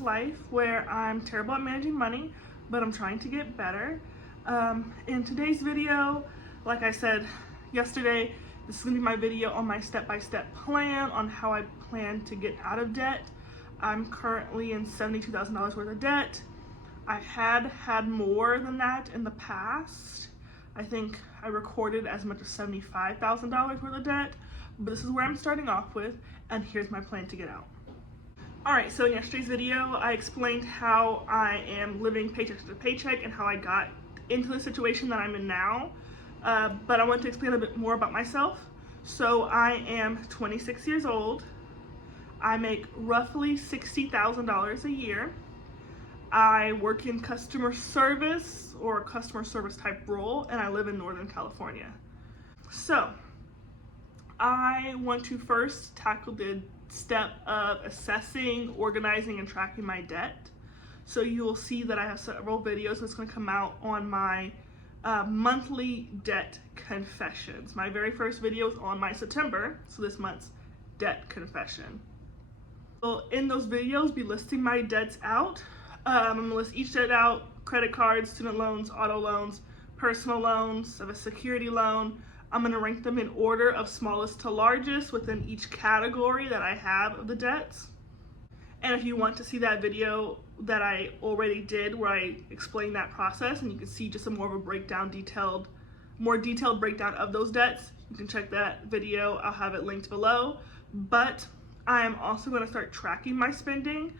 person's life where I'm terrible at managing money, but I'm trying to get better. In today's video, like I said yesterday, this is going to be my video on my step-by-step plan on how I plan to get out of debt. I'm currently in $72,000 worth of debt. I had more than that in the past. I think I recorded as much as $75,000 worth of debt, but this is where I'm starting off with, and here's my plan to get out. Alright, so in yesterday's video, I explained how I am living paycheck to paycheck and how I got into the situation that I'm in now, but I want to explain a bit more about myself. So I am 26 years old. I make roughly $60,000 a year. I work in customer service or a customer service type role, and I live in Northern California. So I want to first tackle the step of assessing, organizing, and tracking my debt. So you will see that I have several videos that's going to come out on my monthly debt confessions. My very first video is on my September, so this month's debt confession. So in those videos, be listing my debts out. I'm going to list each debt out: credit cards, student loans, auto loans, personal loans, I have a security loan. I'm going to rank them in order of smallest to largest within each category that I have of the debts. And if you want to see that video that I already did where I explain that process and you can see just a more of a breakdown, more detailed breakdown of those debts, you can check that video. I'll have it linked below. But I am also going to start tracking my spending.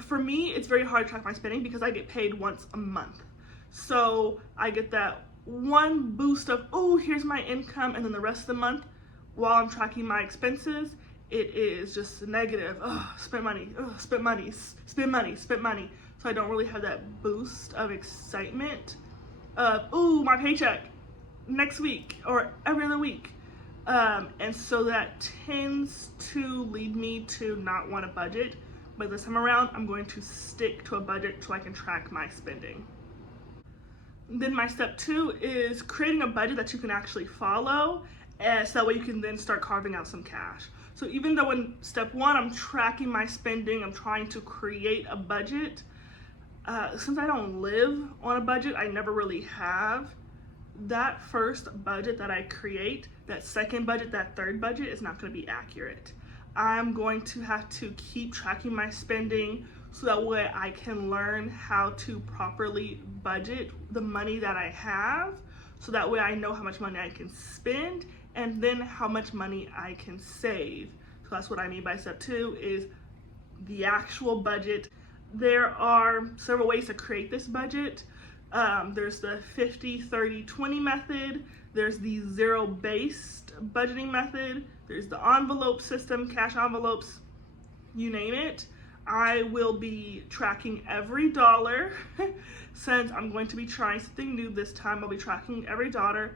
For me, it's very hard to track my spending because I get paid once a month. So I get that one boost of, oh, here's my income, and then the rest of the month, while I'm tracking my expenses, it is just negative. Oh, spend money, oh, spend money, spend money, spend money. So I don't really have that boost of excitement of, oh, my paycheck next week or every other week. And so that tends to lead me to not want to budget. But this time around, I'm going to stick to a budget so I can track my spending. Then my step 2 is creating a budget that you can actually follow, so that way you can then start carving out some cash. So even though in step 1, I'm tracking my spending, I'm trying to create a budget, since I don't live on a budget, I never really have, that first budget that I create, that second budget, that third budget is not going to be accurate. I'm going to have to keep tracking my spending so that way I can learn how to properly budget the money that I have, so that way I know how much money I can spend and then how much money I can save. So that's what I mean by step 2 is the actual budget. There are several ways to create this budget. There's the 50-30-20 method. There's the zero-based budgeting method. There's the envelope system, cash envelopes, you name it. I will be tracking every dollar. Since I'm going to be trying something new this time, I'll be tracking every dollar.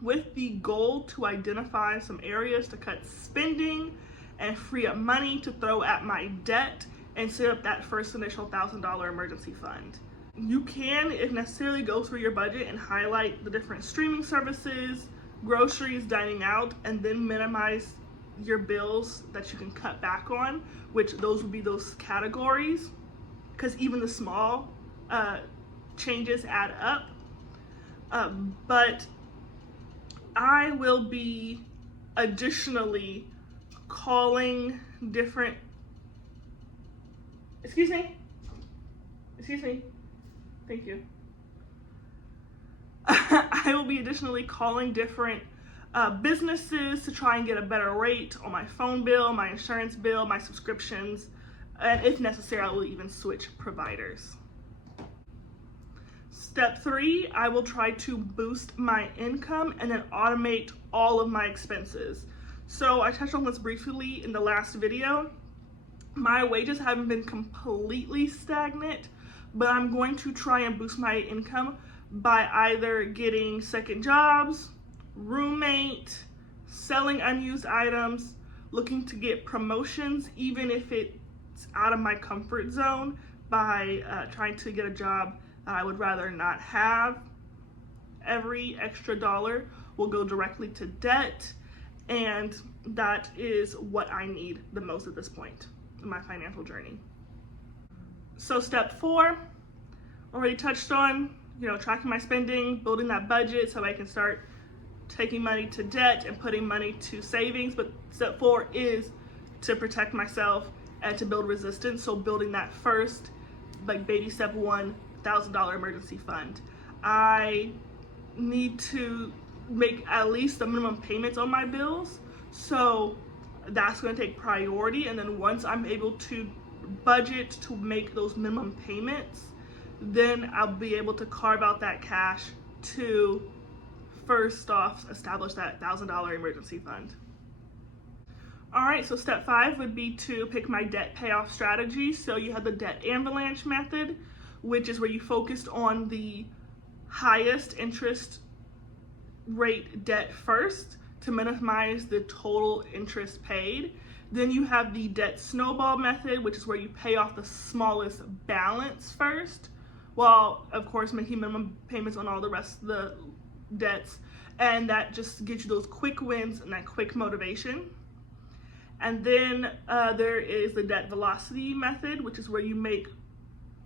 With the goal to identify some areas to cut spending and free up money to throw at my debt and set up that first initial $1,000 emergency fund. You can, if necessarily, go through your budget and highlight the different streaming services, groceries, dining out, and then minimize your bills that you can cut back on, which those would be those categories, because even the small changes add up. But I will be additionally calling different, excuse me, thank you. I will be additionally calling different businesses to try and get a better rate on my phone bill, my insurance bill, my subscriptions, and if necessary, I will even switch providers. Step 3, I will try to boost my income and then automate all of my expenses. So I touched on this briefly in the last video. My wages haven't been completely stagnant, but I'm going to try and boost my income by either getting second jobs, roommate, selling unused items, looking to get promotions, even if it's out of my comfort zone, by trying to get a job that I would rather not have. Every extra dollar will go directly to debt, And that is what I need the most at this point in my financial journey. So step 4, already touched on, tracking my spending, building that budget so I can start taking money to debt and putting money to savings. But step 4 is to protect myself and to build resistance. So building that first, like baby step 1, $1,000 emergency fund. I need to make at least the minimum payments on my bills. So that's going to take priority. And then once I'm able to budget to make those minimum payments, then I'll be able to carve out that cash to first off establish that $1,000 emergency fund. All right, so step 5 would be to pick my debt payoff strategy. So you have the debt avalanche method, which is where you focused on the highest interest rate debt first to minimize the total interest paid. Then you have the debt snowball method, which is where you pay off the smallest balance first, while of course making minimum payments on all the rest of the debts. And that just gets you those quick wins and that quick motivation. And then there is the debt velocity method, which is where you make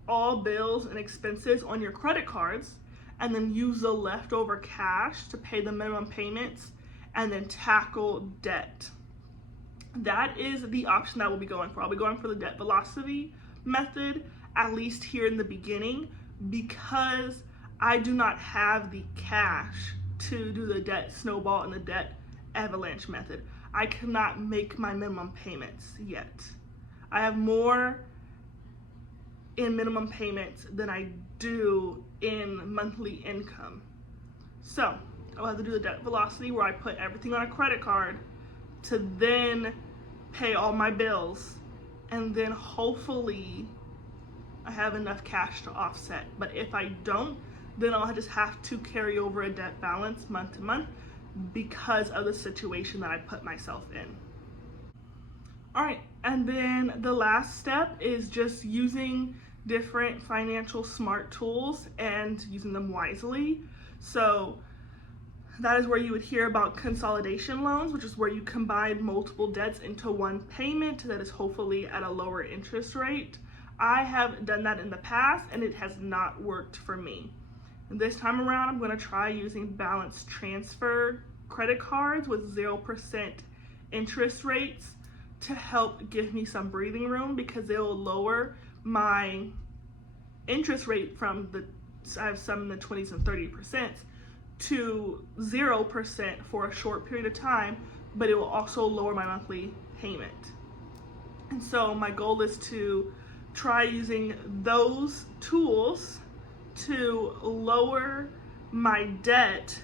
all bills and expenses on your credit cards and then use the leftover cash to pay the minimum payments and then tackle debt. That is the option that we'll be going for. I'll be going for the debt velocity method, at least here in the beginning, because I do not have the cash to do the debt snowball and the debt avalanche method. I cannot make my minimum payments yet. I have more in minimum payments than I do in monthly income. So I'll have to do the debt velocity where I put everything on a credit card to then pay all my bills, and then hopefully I have enough cash to offset. But if I don't, then I'll just have to carry over a debt balance month to month because of the situation that I put myself in. All right, and then the last step is just using different financial smart tools and using them wisely. So that is where you would hear about consolidation loans, which is where you combine multiple debts into one payment that is hopefully at a lower interest rate. I have done that in the past and it has not worked for me. And this time around, I'm going to try using balance transfer credit cards with 0% interest rates to help give me some breathing room, because they will lower my interest rate from I have some in the 20s and 30% to 0% for a short period of time, but it will also lower my monthly payment. And so my goal is to try using those tools to lower my debt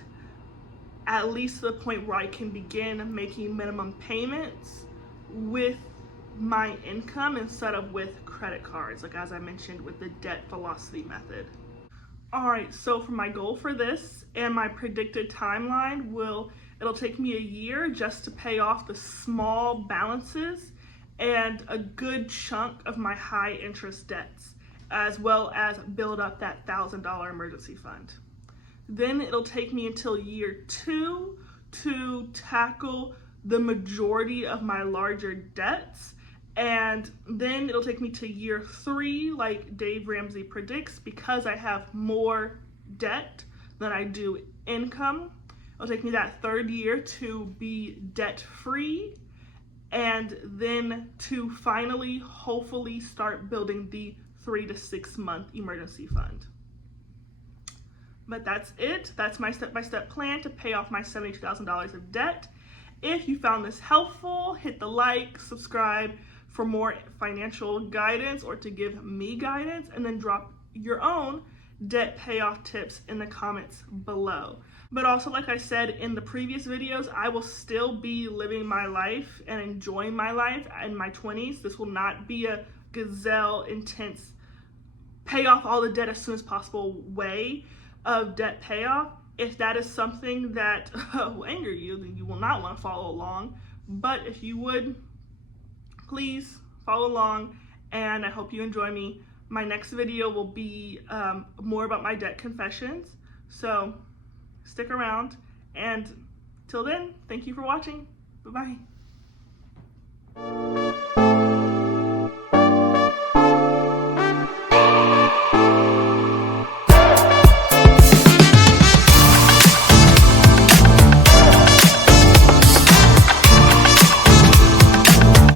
at least to the point where I can begin making minimum payments with my income instead of with credit cards, like as I mentioned with the debt velocity method. All right, so for my goal for this and my predicted timeline, it'll take me a year just to pay off the small balances and a good chunk of my high interest debts, as well as build up that $1,000 emergency fund. Then it'll take me until year 2 to tackle the majority of my larger debts. And then it'll take me to year 3, like Dave Ramsey predicts, because I have more debt than I do income. It'll take me that 3rd year to be debt free, and then to finally, hopefully, start building the 3 to 6 month emergency fund. But that's it. That's my step-by-step plan to pay off my $72,000 of debt. If you found this helpful, hit the like, subscribe for more financial guidance or to give me guidance, and then drop your own debt payoff tips in the comments below. But also, like I said in the previous videos, I will still be living my life and enjoying my life in my 20s. This will not be a gazelle intense pay off all the debt as soon as possible way of debt payoff. If that is something that will anger you, then you will not want to follow along. But if you would, please follow along, and I hope you enjoy me. My next video will be more about my debt confessions, so stick around, and till then, thank you for watching. Bye-bye.